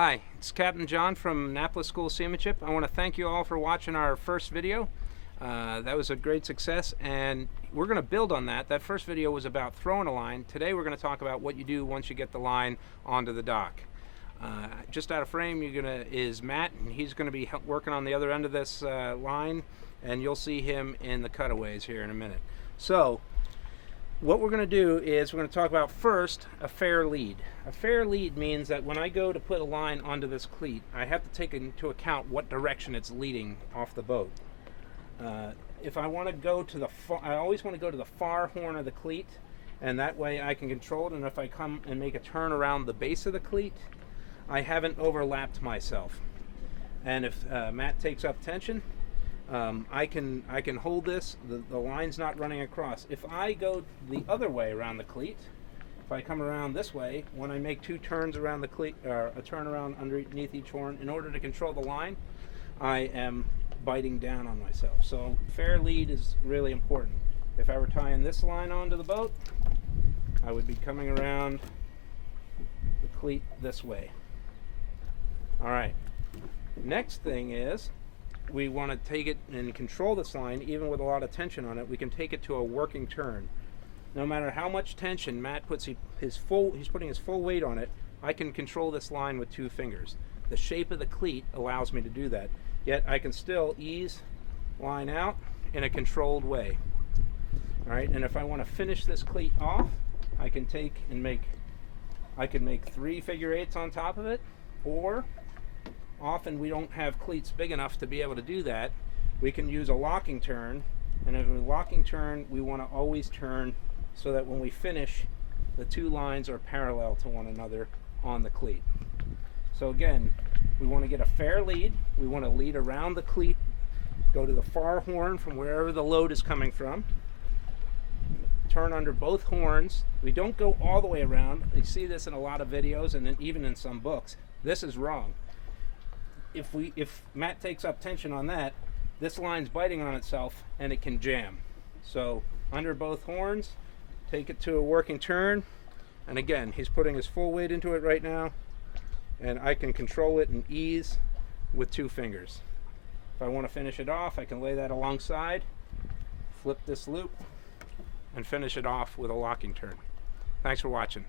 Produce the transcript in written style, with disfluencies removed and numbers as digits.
Hi, it's Captain John from Annapolis School of Seamanship. I want to thank you all for watching our first video. That was a great success, and we're going to build on that. That first video was about throwing a line. Today we're going to talk about what you do once you get the line onto the dock. Just out of frame is Matt, and he's going to be working on the other end of this line, and you'll see him in the cutaways here in a minute. So what we're going to do is we're going to talk about first a fair lead. A fair lead means that when I go to put a line onto this cleat, I have to take into account what direction it's leading off the boat. If I want to go to the I always want to go to the far horn of the cleat, and that way I can control it. And if I come and make a turn around the base of the cleat, I haven't overlapped myself. And if Matt takes up tension, I can hold this. The line's not running across. If I go the other way around the cleat, if I come around this way, when I make two turns around the cleat, or a turn around underneath each horn, in order to control the line, I am biting down on myself. So fair lead is really important. If I were tying this line onto the boat, I would be coming around the cleat this way. All right. Next thing is, we want to take it and control this line. Even with a lot of tension on it, we can take it to a working turn. No matter how much tension Matt puts, he's putting his full weight on it, I can control this line with two fingers. The shape of the cleat allows me to do that, yet I can still ease line out in a controlled way. All right, and if I want to finish this cleat off, I can take and make 3 figure-8s on top of it, or often we don't have cleats big enough to be able to do that. We can use a locking turn, and in a locking turn we want to always turn so that when we finish, the two lines are parallel to one another on the cleat. So again, we want to get a fair lead. We want to lead around the cleat, go to the far horn from wherever the load is coming from, turn under both horns. We don't go all the way around. You see this in a lot of videos and even in some books. This is wrong. If Matt takes up tension on that, this line's biting on itself and it can jam. So under both horns, take it to a working turn, and again, he's putting his full weight into it right now, and I can control it and ease with 2 fingers. If I want to finish it off, I can lay that alongside, flip this loop, and finish it off with a locking turn. Thanks for watching.